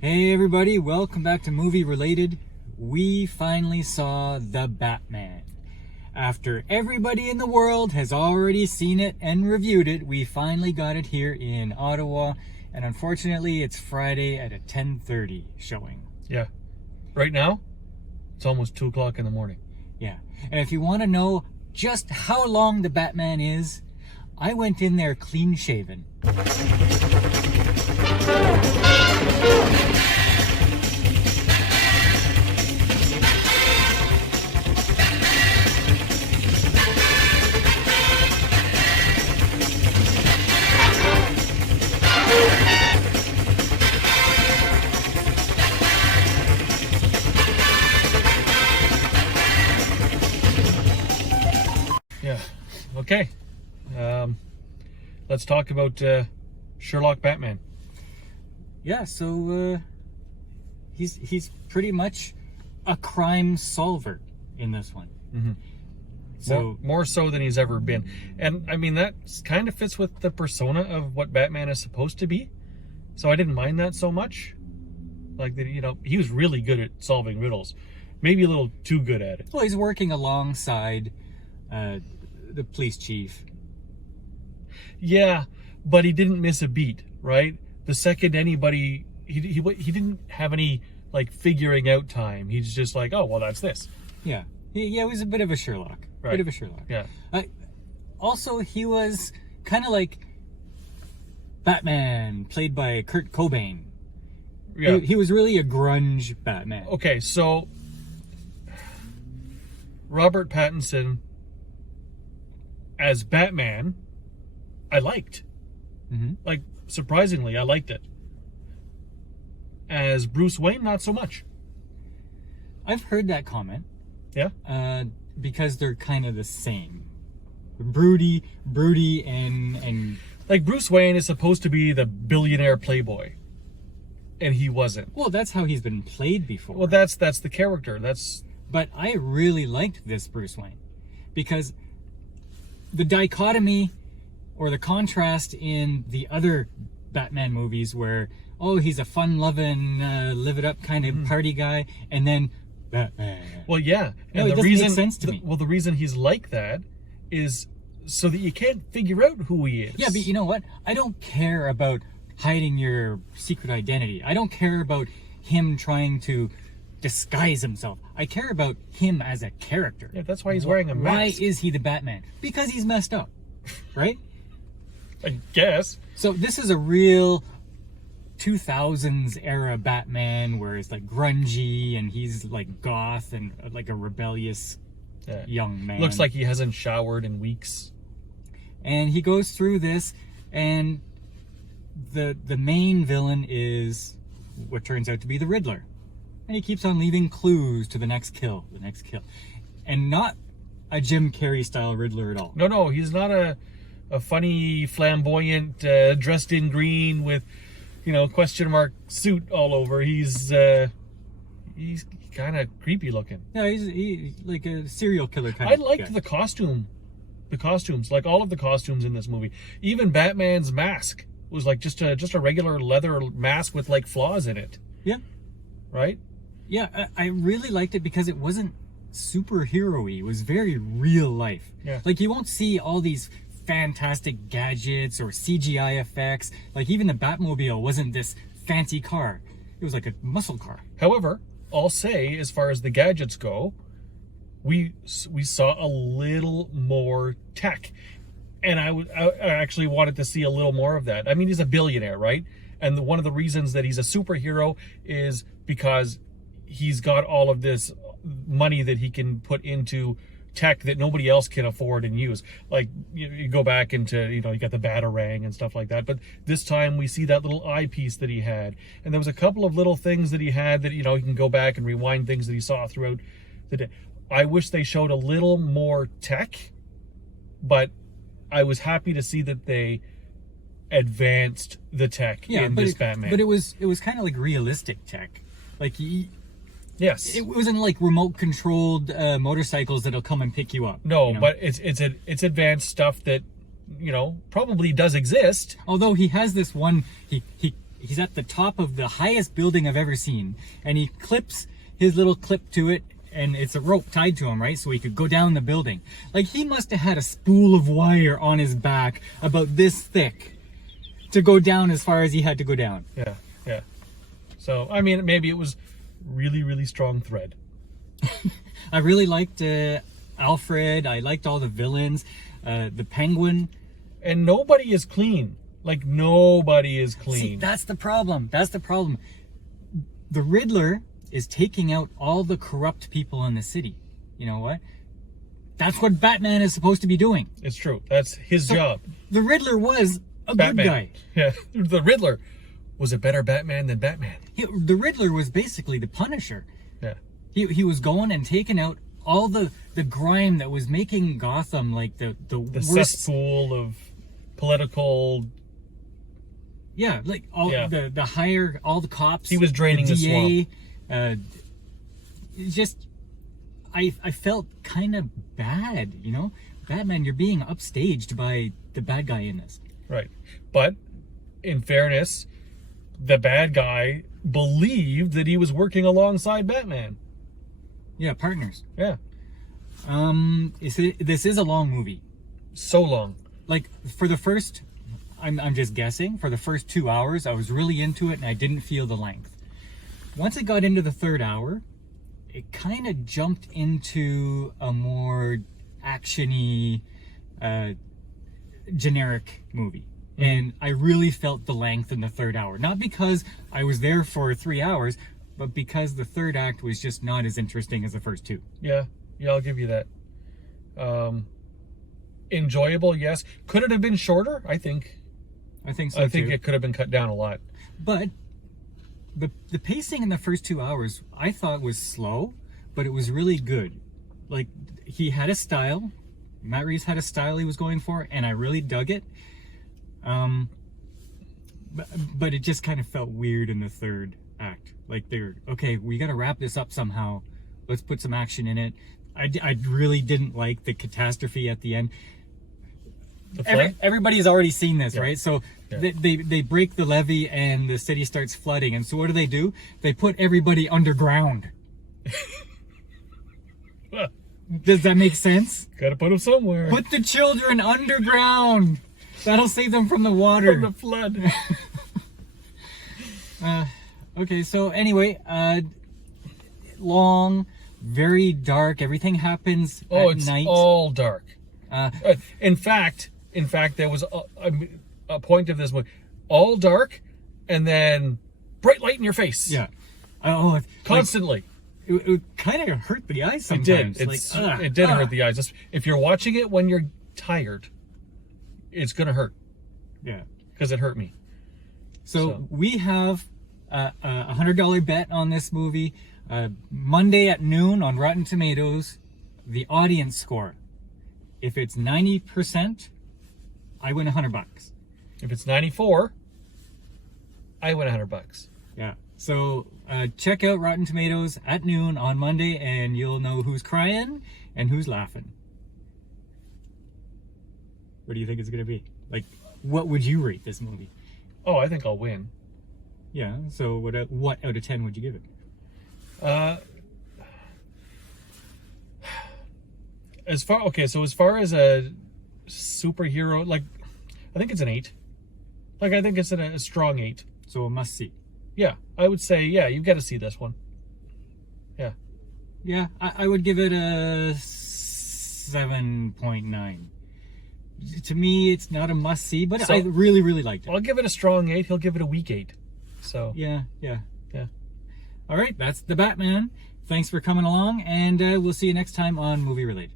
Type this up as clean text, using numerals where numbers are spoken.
Hey everybody, welcome back to Movie Related. We finally saw The Batman. After everybody in the world has already seen it and reviewed it, we finally got it here in Ottawa, and unfortunately it's Friday at a 10:30 showing. Yeah. Right now, it's almost 2 o'clock in the morning. Yeah, and if you want to know just how long The Batman is, I went in there clean shaven. Yeah. Okay. Let's talk about Sherlock Batman. Yeah, so he's pretty much a crime solver in this one. Mm-hmm. So more so than he's ever been. And I mean, that kind of fits with the persona of what Batman is supposed to be. So I didn't mind that so much. Like, that, you know, he was really good at solving riddles. Maybe a little too good at it. well, he's working alongside the police chief. Yeah, but he didn't miss a beat, right? The second anybody, he didn't have any, like, figuring out time. He's just like, oh, well, that's this. Yeah, he was a bit of a Sherlock. Right. Bit of a Sherlock. Yeah. Also, he was kind of like Batman, played by Kurt Cobain. Yeah. He was really a grunge Batman. Okay, so Robert Pattinson as Batman, I liked. Mm-hmm. Like, surprisingly, I liked it. As Bruce Wayne, not so much. I've heard that comment. Yeah? Because they're kind of the same. Broody, and Like, Bruce Wayne is supposed to be the billionaire playboy. And he wasn't. well, that's how he's been played before. Well, that's the character. But I really liked this Bruce Wayne because the dichotomy or the contrast in the other Batman movies where, oh, he's a fun-loving, live-it-up kind of party guy, and then Batman. Well, yeah. No, And it doesn't make sense to me. Well, the reason he's like that is so that you can't figure out who he is. Yeah, but you know what? I don't care about hiding your secret identity. I don't care about him trying to disguise himself. I care about him as a character. Yeah, that's why he's wearing a mask. Why is he the Batman? Because he's messed up, right? I guess. So this is a real 2000s era Batman where it's like grungy and he's like goth and like a rebellious young man. Looks like he hasn't showered in weeks. And he goes through this, and the main villain is what turns out to be the Riddler. And he keeps on leaving clues to the next kill. And not a Jim Carrey style Riddler at all. No, he's not a funny, flamboyant, dressed in green with, you know, question mark suit all over. He's kind of creepy looking. Yeah, he's like a serial killer kind I of liked guy. the costumes, like all of the costumes in this movie. Even Batman's mask was like just a regular leather mask with like flaws in it. Yeah. Right? Yeah, I really liked it because it wasn't superhero-y. It was very real life. Yeah. Like, you won't see all these fantastic gadgets or CGI effects. Like, even the Batmobile wasn't this fancy car. It was like a muscle car. However, I'll say, as far as the gadgets go, we saw a little more tech. And I actually wanted to see a little more of that. I mean, he's a billionaire, right? And one of the reasons that he's a superhero is because he's got all of this money that he can put into tech that nobody else can afford and use. Like, you go back into, you know, you got the Batarang and stuff like that. But this time we see that little eyepiece that he had. And there was a couple of little things that he had that, you know, he can go back and rewind things that he saw throughout the day. I wish they showed a little more tech, but I was happy to see that they advanced the tech in this Batman. But it was kind of like realistic tech. Like, yes, it wasn't like remote controlled motorcycles that'll come and pick you up. No, you know? but it's advanced stuff that, you know, probably does exist. Although he has this one, he He's at the top of the highest building I've ever seen, and he clips his little clip to it, and it's a rope tied to him, right? So he could go down the building. Like, he must have had a spool of wire on his back about this thick to go down as far as he had to go down. Yeah, yeah. So, I mean, maybe it was really, really strong thread. I really liked Alfred. I liked all the villains. The Penguin. And nobody is clean. Like, nobody is clean. See, that's the problem. That's the problem. The Riddler is taking out all the corrupt people in the city. You know what? That's what Batman is supposed to be doing. It's true. That's his job. The Riddler was a Batman. good guy. Yeah. The Riddler was a better Batman than Batman. The Riddler was basically the Punisher. Yeah. He was going and taking out all the grime that was making Gotham like the worst cesspool of political. Yeah, like all all the cops. He was draining the swamp. Just, I felt kind of bad, you know? Batman, you're being upstaged by the bad guy in this. Right. But, in fairness, the bad guy believed that he was working alongside Batman. Yeah, partners. Yeah. This is a long movie. So long. Like, for the first, I'm just guessing, for the first 2 hours, I was really into it and I didn't feel the length. Once it got into the third hour, it kind of jumped into a more action-y, generic movie. Mm-hmm. And I really felt the length in the third hour. Not because I was there for 3 hours, but because the third act was just not as interesting as the first two. Yeah, I'll give you that. Enjoyable, yes. Could it have been shorter? I think so. I think it could have been cut down a lot. But the pacing in the first 2 hours, I thought was slow, but it was really good. Like, he had a style. Matt Reeves had a style he was going for, and I really dug it. But it just kind of felt weird in the third act. Like, okay, we got to wrap this up somehow. Let's put some action in it. I really didn't like the catastrophe at the end. Everybody's already seen this, right? So they break the levee and the city starts flooding. And so what do? They put everybody underground. Does that make sense? Gotta put them somewhere. Put the children underground. That'll save them from the water. From the flood. Okay, so anyway, long, very dark. Everything happens at night. It's all dark. In fact, there was a point of this movie, all dark, and then bright light in your face. Yeah. Constantly. It kind of hurt the eyes sometimes. It did hurt the eyes. If you're watching it when you're tired, it's gonna hurt. Yeah. Because it hurt me. So we have a $100 bet on this movie. Monday at noon on Rotten Tomatoes, the audience score. If it's 90%, I win $100. If it's 94, I win $100. Yeah. So check out Rotten Tomatoes at noon on Monday, and you'll know who's crying and who's laughing. What do you think it's gonna be? Like, what would you rate this movie? Oh, I think I'll win. Yeah. So what out of 10 would you give it? As far as a superhero, like, I think it's an 8. Like, I think it's a strong 8. So a must see. Yeah, I would say, yeah, you've got to see this one. Yeah. Yeah, I would give it a 7.9. To me, it's not a must see, but I really, really liked it. I'll give it a strong 8. He'll give it a weak 8. So yeah. All right, that's The Batman. Thanks for coming along, and we'll see you next time on Movie Related.